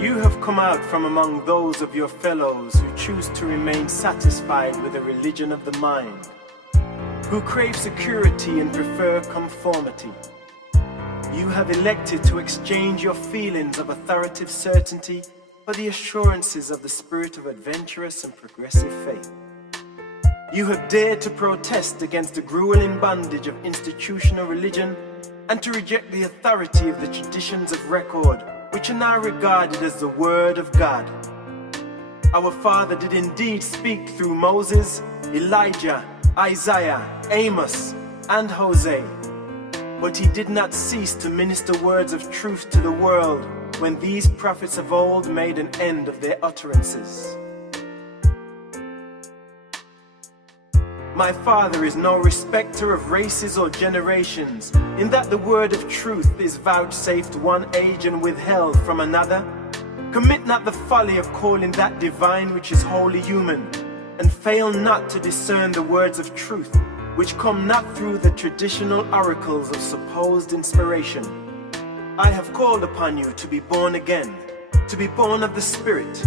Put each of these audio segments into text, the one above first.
You have come out from among those of your fellows who choose to remain satisfied with a religion of the mind, who crave security and prefer conformity. You have elected to exchange your feelings of authoritative certainty for the assurances of the spirit of adventurous and progressive faith. You have dared to protest against the grueling bondage of institutional religion and to reject the authority of the traditions of record, which are now regarded as the Word of God. Our Father did indeed speak through Moses, Elijah, Isaiah, Amos, and Hosea, but he did not cease to minister words of truth to the world when these prophets of old made an end of their utterances. My Father is no respecter of races or generations, in that the word of truth is vouchsafed one age and withheld from another. Commit not the folly of calling that divine which is wholly human, and fail not to discern the words of truth, which come not through the traditional oracles of supposed inspiration. I have called upon you to be born again, to be born of the Spirit.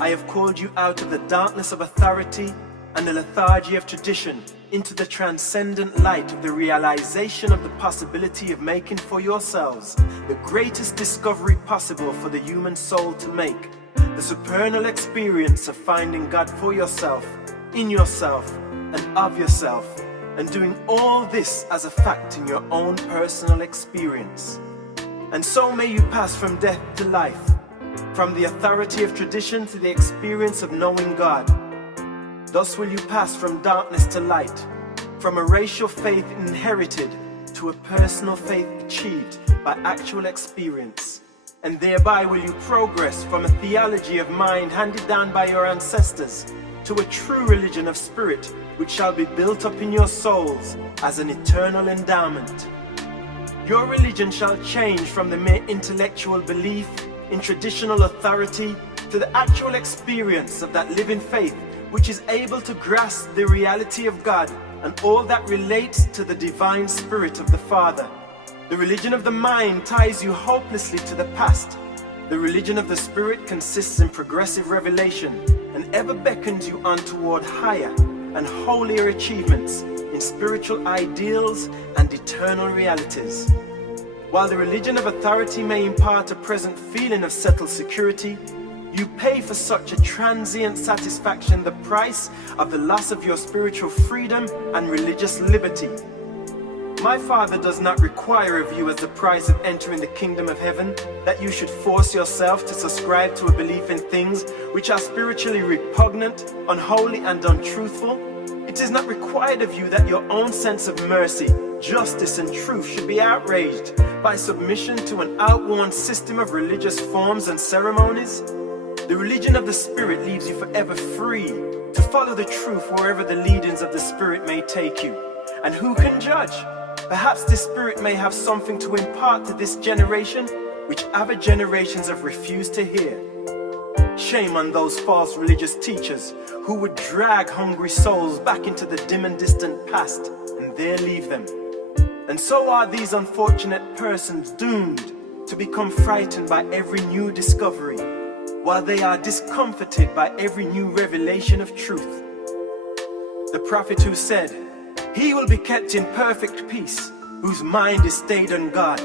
I have called you out of the darkness of authority and the lethargy of tradition into the transcendent light of the realization of the possibility of making for yourselves the greatest discovery possible for the human soul to make, the supernal experience of finding God for yourself, in yourself, and of yourself, and doing all this as a fact in your own personal experience. And so may you pass from death to life, from the authority of tradition to the experience of knowing God. Thus will you pass from darkness to light, from a racial faith inherited to a personal faith achieved by actual experience. And thereby will you progress from a theology of mind handed down by your ancestors to a true religion of spirit, which shall be built up in your souls as an eternal endowment. Your religion shall change from the mere intellectual belief in traditional authority to the actual experience of that living faith which is able to grasp the reality of God and all that relates to the divine spirit of the Father. The religion of the mind ties you hopelessly to the past. The religion of the Spirit consists in progressive revelation and ever beckons you on toward higher and holier achievements in spiritual ideals and eternal realities. While the religion of authority may impart a present feeling of settled security, you pay for such a transient satisfaction the price of the loss of your spiritual freedom and religious liberty. My Father does not require of you as the price of entering the kingdom of heaven that you should force yourself to subscribe to a belief in things which are spiritually repugnant, unholy, and untruthful. It is not required of you that your own sense of mercy, justice, and truth should be outraged by submission to an outworn system of religious forms and ceremonies. The religion of the Spirit leaves you forever free to follow the truth wherever the leadings of the Spirit may take you. And who can judge? Perhaps the Spirit may have something to impart to this generation which other generations have refused to hear. Shame on those false religious teachers who would drag hungry souls back into the dim and distant past and there leave them. And so are these unfortunate persons doomed to become frightened by every new discovery, while they are discomforted by every new revelation of truth. The prophet who said, "He will be kept in perfect peace, whose mind is stayed on God,"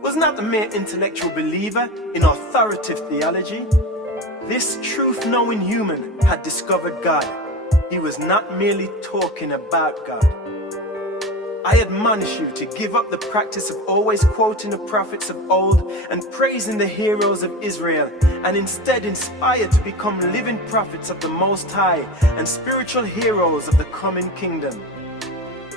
was not a mere intellectual believer in authoritative theology. This truth-knowing human had discovered God. He was not merely talking about God. I admonish you to give up the practice of always quoting the prophets of old and praising the heroes of Israel, and instead inspire to become living prophets of the Most High and spiritual heroes of the coming kingdom.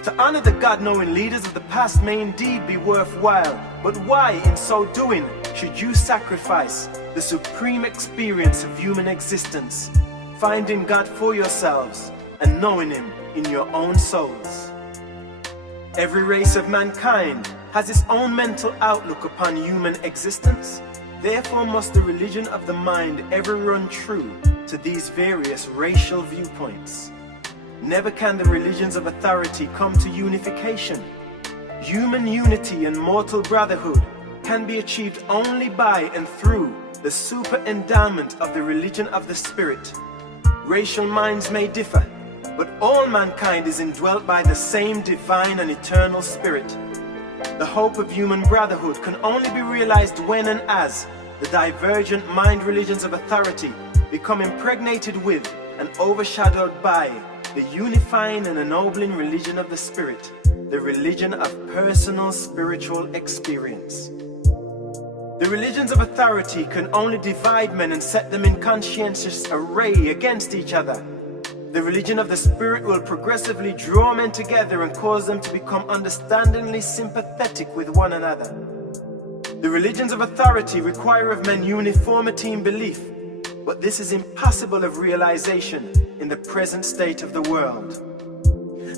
To honor the God-knowing leaders of the past may indeed be worthwhile, but why, in so doing, should you sacrifice the supreme experience of human existence, finding God for yourselves and knowing Him in your own souls? Every race of mankind has its own mental outlook upon human existence. Therefore must the religion of the mind ever run true to these various racial viewpoints. Never can the religions of authority come to unification. Human unity and mortal brotherhood can be achieved only by and through the super endowment of the religion of the Spirit. Racial minds may differ, but all mankind is indwelt by the same divine and eternal Spirit. The hope of human brotherhood can only be realized when and as the divergent mind religions of authority become impregnated with and overshadowed by the unifying and ennobling religion of the Spirit, the religion of personal spiritual experience. The religions of authority can only divide men and set them in conscientious array against each other. The religion of the Spirit will progressively draw men together and cause them to become understandingly sympathetic with one another. The religions of authority require of men uniformity in belief, but this is impossible of realization in the present state of the world.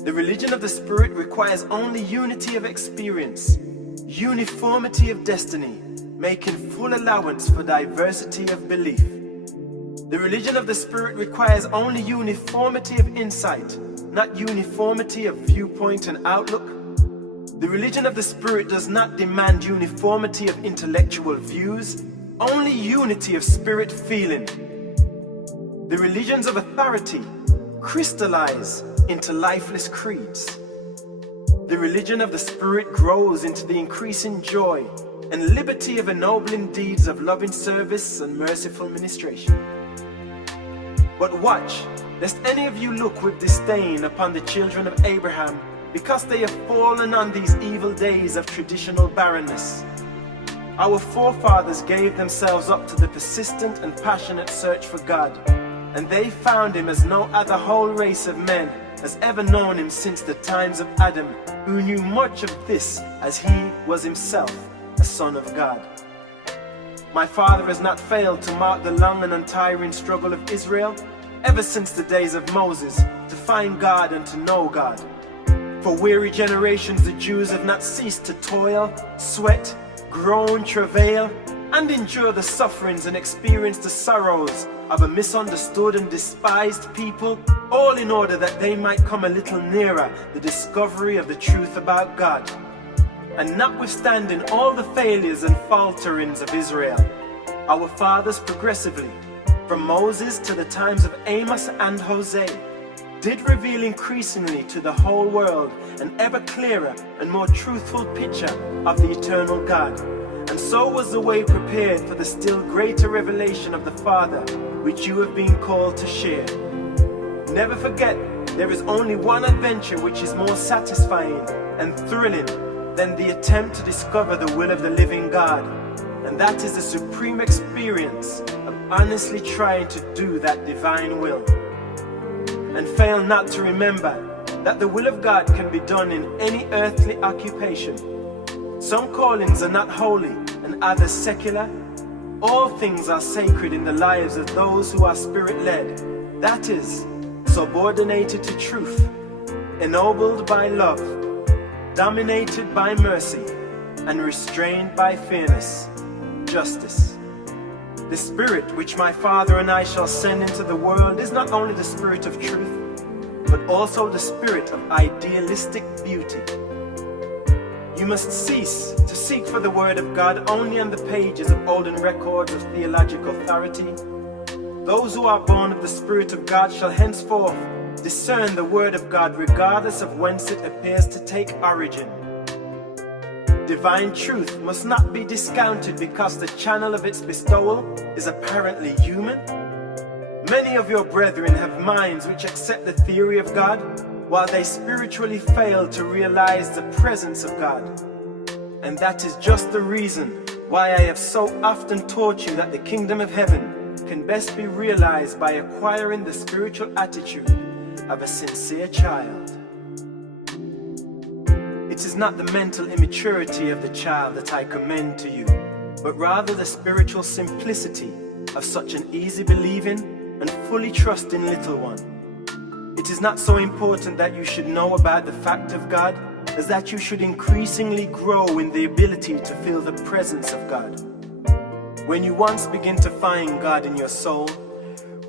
The religion of the Spirit requires only unity of experience, uniformity of destiny, making full allowance for diversity of belief. The religion of the Spirit requires only uniformity of insight, not uniformity of viewpoint and outlook. The religion of the Spirit does not demand uniformity of intellectual views, only unity of spirit feeling. The religions of authority crystallize into lifeless creeds. The religion of the Spirit grows into the increasing joy and liberty of ennobling deeds of loving service and merciful ministration. But watch, lest any of you look with disdain upon the children of Abraham, because they have fallen on these evil days of traditional barrenness. Our forefathers gave themselves up to the persistent and passionate search for God, and they found him as no other whole race of men has ever known him since the times of Adam, who knew much of this as he was himself a son of God. My Father has not failed to mark the long and untiring struggle of Israel ever since the days of Moses to find God and to know God. For weary generations the Jews have not ceased to toil, sweat, groan, travail, and endure the sufferings and experience the sorrows of a misunderstood and despised people, all in order that they might come a little nearer the discovery of the truth about God. And notwithstanding all the failures and falterings of Israel, our fathers progressively, from Moses to the times of Amos and Hosea, did reveal increasingly to the whole world an ever clearer and more truthful picture of the eternal God. And so was the way prepared for the still greater revelation of the Father, which you have been called to share. Never forget, there is only one adventure which is more satisfying and thrilling than the attempt to discover the will of the living God, and that is the supreme experience of honestly trying to do that divine will. And fail not to remember that the will of God can be done in any earthly occupation. Some callings are not holy and others secular. All things are sacred in the lives of those who are spirit-led, that is, subordinated to truth, ennobled by love, dominated by mercy, and restrained by fairness, justice. The Spirit which my Father and I shall send into the world is not only the Spirit of truth, but also the Spirit of idealistic beauty. You must cease to seek for the Word of God only on the pages of olden records of theological authority. Those who are born of the Spirit of God shall henceforth discern the Word of God regardless of whence it appears to take origin. Divine truth must not be discounted because the channel of its bestowal is apparently human. Many of your brethren have minds which accept the theory of God, while they spiritually fail to realize the presence of God. And that is just the reason why I have so often taught you that the kingdom of heaven can best be realized by acquiring the spiritual attitude of a sincere child. It is not the mental immaturity of the child that I commend to you, but rather the spiritual simplicity of such an easy believing and fully trusting little one. It is not so important that you should know about the fact of God as that you should increasingly grow in the ability to feel the presence of God. When you once begin to find God in your soul,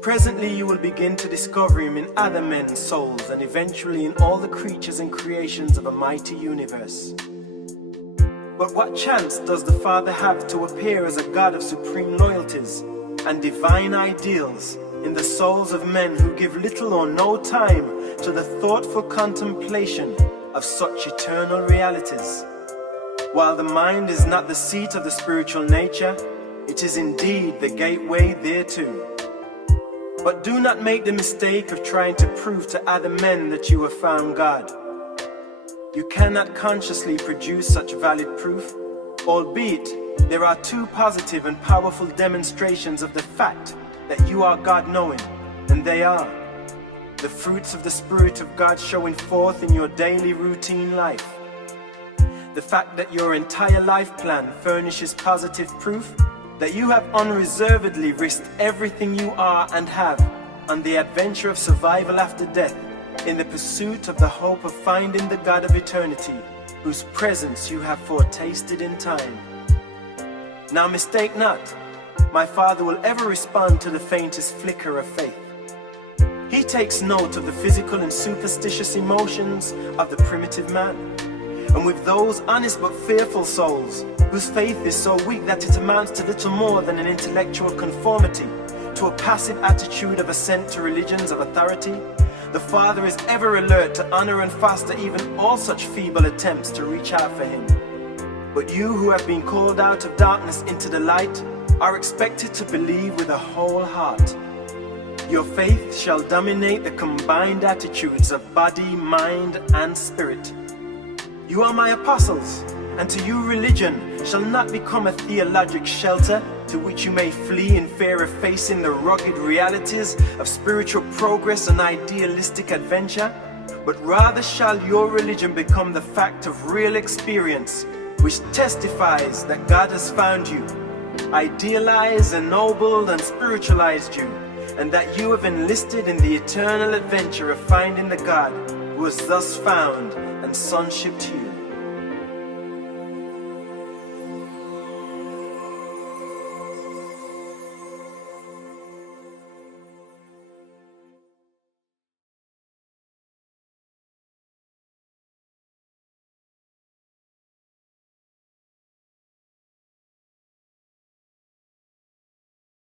presently you will begin to discover Him in other men's souls and eventually in all the creatures and creations of a mighty universe. But what chance does the Father have to appear as a God of supreme loyalties and divine ideals in the souls of men who give little or no time to the thoughtful contemplation of such eternal realities? While the mind is not the seat of the spiritual nature, it is indeed the gateway thereto. But do not make the mistake of trying to prove to other men that you have found God. You cannot consciously produce such valid proof, albeit there are two positive and powerful demonstrations of the fact that you are God-knowing, and they are the fruits of the Spirit of God showing forth in your daily routine life. The fact that your entire life plan furnishes positive proof that you have unreservedly risked everything you are and have on the adventure of survival after death in the pursuit of the hope of finding the God of eternity, whose presence you have foretasted in time. Now mistake not, my Father will ever respond to the faintest flicker of faith. He takes note of the physical and superstitious emotions of the primitive man. And with those honest but fearful souls, whose faith is so weak that it amounts to little more than an intellectual conformity to a passive attitude of assent to religions of authority, the Father is ever alert to honor and foster even all such feeble attempts to reach out for Him. But you who have been called out of darkness into the light are expected to believe with a whole heart. Your faith shall dominate the combined attitudes of body, mind, and spirit. You are my apostles, and to you religion shall not become a theologic shelter to which you may flee in fear of facing the rugged realities of spiritual progress and idealistic adventure, but rather shall your religion become the fact of real experience, which testifies that God has found you, idealized, ennobled, and spiritualized you, and that you have enlisted in the eternal adventure of finding the God who was thus found and sonship to you.